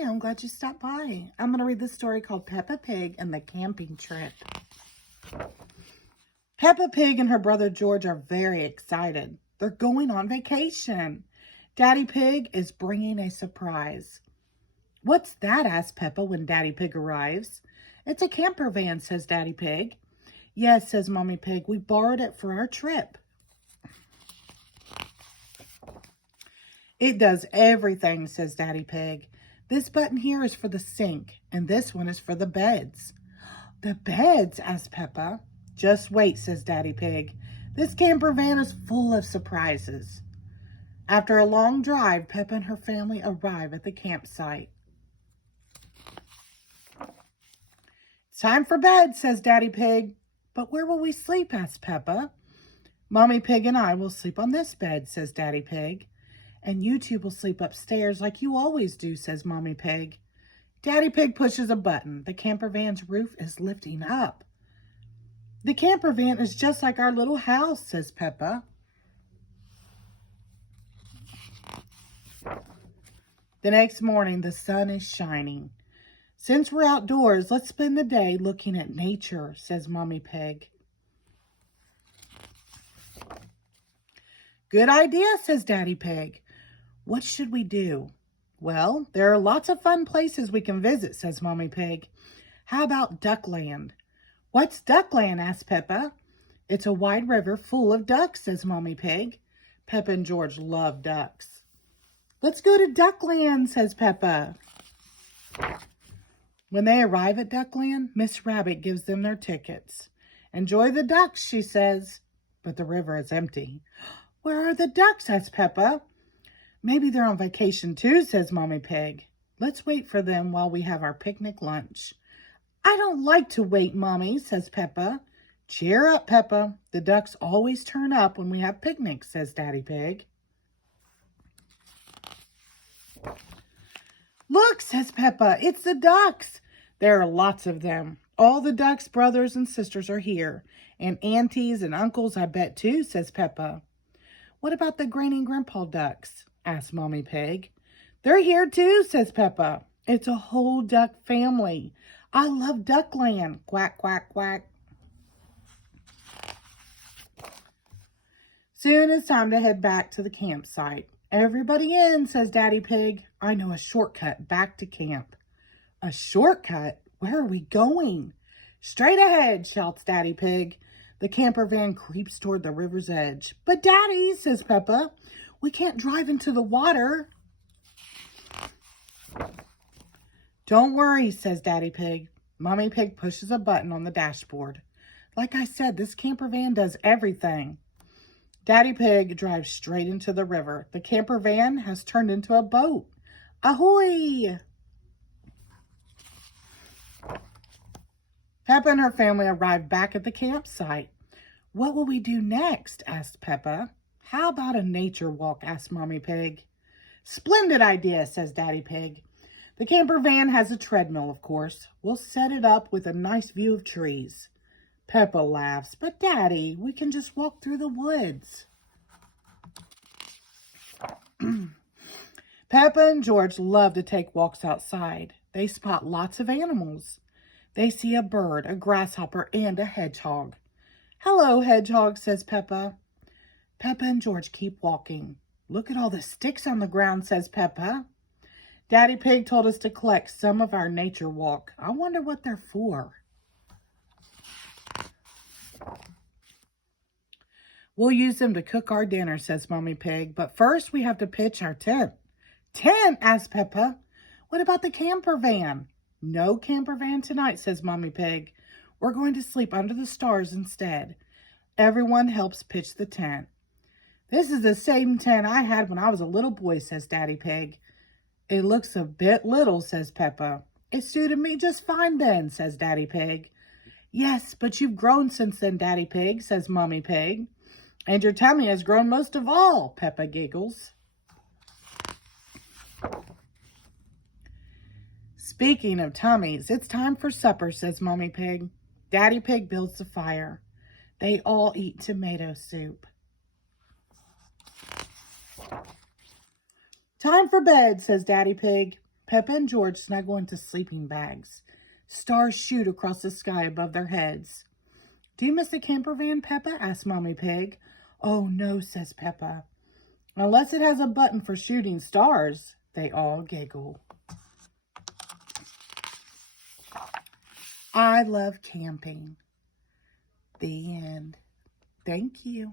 Hi, I'm glad you stopped by. I'm going to read this story called Peppa Pig and the Camping Trip. Peppa Pig and her brother George are very excited. They're going on vacation. Daddy Pig is bringing a surprise. What's that? Asks Peppa when Daddy Pig arrives. It's a camper van, says Daddy Pig. Yes, says Mommy Pig. We borrowed it for our trip. It does everything, says Daddy Pig. This button here is for the sink, and this one is for the beds. The beds? Asks Peppa. Just wait, says Daddy Pig. This camper van is full of surprises. After a long drive, Peppa and her family arrive at the campsite. It's time for bed, says Daddy Pig. But where will we sleep? Asks Peppa. Mommy Pig and I will sleep on this bed, says Daddy Pig. And you two will sleep upstairs like you always do, says Mommy Pig. Daddy Pig pushes a button. The camper van's roof is lifting up. The camper van is just like our little house, says Peppa. The next morning, the sun is shining. Since we're outdoors, let's spend the day looking at nature, says Mommy Pig. Good idea, says Daddy Pig. What should we do? Well, there are lots of fun places we can visit, says Mommy Pig. How about Duckland? What's Duckland? Asks Peppa. It's a wide river full of ducks, says Mommy Pig. Peppa and George love ducks. Let's go to Duckland, says Peppa. When they arrive at Duckland, Miss Rabbit gives them their tickets. Enjoy the ducks, she says. But the river is empty. Where are the ducks? Asks Peppa. Maybe they're on vacation too, says Mommy Pig. Let's wait for them while we have our picnic lunch. I don't like to wait, Mommy, says Peppa. Cheer up, Peppa. The ducks always turn up when we have picnics, says Daddy Pig. Look, says Peppa, it's the ducks. There are lots of them. All the ducks' brothers and sisters are here. And aunties and uncles, I bet, too, says Peppa. What about the Granny and Grandpa ducks? Asks Mommy Pig. They're here too, says Peppa. It's a whole duck family. I love Duckland. Quack, quack, quack. Soon it's time to head back to the campsite. Everybody in, says Daddy Pig. I know a shortcut back to camp. A shortcut? Where are we going? Straight ahead, shouts Daddy Pig. The camper van creeps toward the river's edge. But Daddy, says Peppa, we can't drive into the water. Don't worry, says Daddy Pig. Mommy Pig pushes a button on the dashboard. Like I said, this camper van does everything. Daddy Pig drives straight into the river. The camper van has turned into a boat. Ahoy! Peppa and her family arrived back at the campsite. What will we do next? Asked Peppa. How about a nature walk? Asked Mommy Pig. Splendid idea, says Daddy Pig. The camper van has a treadmill, of course. We'll set it up with a nice view of trees. Peppa laughs. But Daddy, we can just walk through the woods. Peppa and George love to take walks outside. They spot lots of animals. They see a bird, a grasshopper, and a hedgehog. Hello, hedgehog, says Peppa. Peppa and George keep walking. Look at all the sticks on the ground, says Peppa. Daddy Pig told us to collect some of our nature walk. I wonder what they're for. We'll use them to cook our dinner, says Mommy Pig. But first we have to pitch our tent. Tent? Asked Peppa. What about the camper van? No camper van tonight, says Mommy Pig. We're going to sleep under the stars instead. Everyone helps pitch the tent. This is the same tent I had when I was a little boy, says Daddy Pig. It looks a bit little, says Peppa. It suited me just fine then, says Daddy Pig. Yes, but you've grown since then, Daddy Pig, says Mommy Pig. And your tummy has grown most of all, Peppa giggles. Speaking of tummies, it's time for supper, says Mommy Pig. Daddy Pig builds the fire. They all eat tomato soup. Time for bed, says Daddy Pig. Peppa and George snuggle into sleeping bags. Stars shoot across the sky above their heads. Do you miss the camper van, Peppa? Asks Mommy Pig. Oh, no, says Peppa. Unless it has a button for shooting stars. They all giggle. I love camping. The end. Thank you.